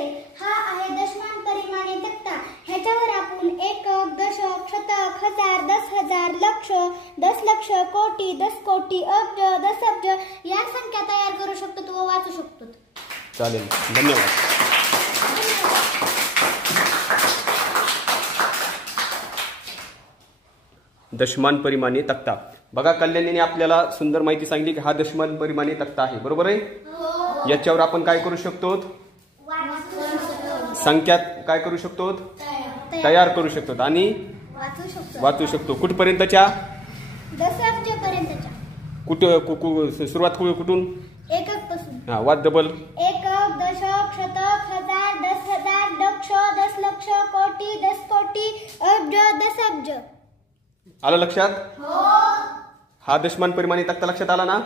आहे हा आहे दशमान परिमाणे तक्ता। ह्याच्यावर आपण एकक, दशक, शतक, हजार, 10,000, लक्ष, 10 लक्ष, कोटी, 10 कोटी, अब्ज, दशअब्ज या संख्या तयार करू शकतो व वाचू शकतो। चालेल, धन्यवाद। दशमान परिमाणे तक्ता। बघा, कल्याणीने आपल्याला सुंदर माहिती सांगितली की हा दशमान परिमाणे तक्ता आहे, बरोबर आहे? याच्यावर आपण काय करू शकतो? संख्या काय करू शकतो? तयार करू शकतो आणि वाचू शकतो। कुठपर्यंतच्या? दशअब्जपर्यंतच्या। कुठे सुरुवात कुठून? एकक पासून। हा, वाच डबल। एकक, दशक, शतक, हजार, 10,000, लक्ष, 10 लक्ष, कोटी, 10 कोटी, अब्ज, दशअब्ज। आलं लक्षात? हा दशमान परिमाणे तक्ता लक्षात आला ना?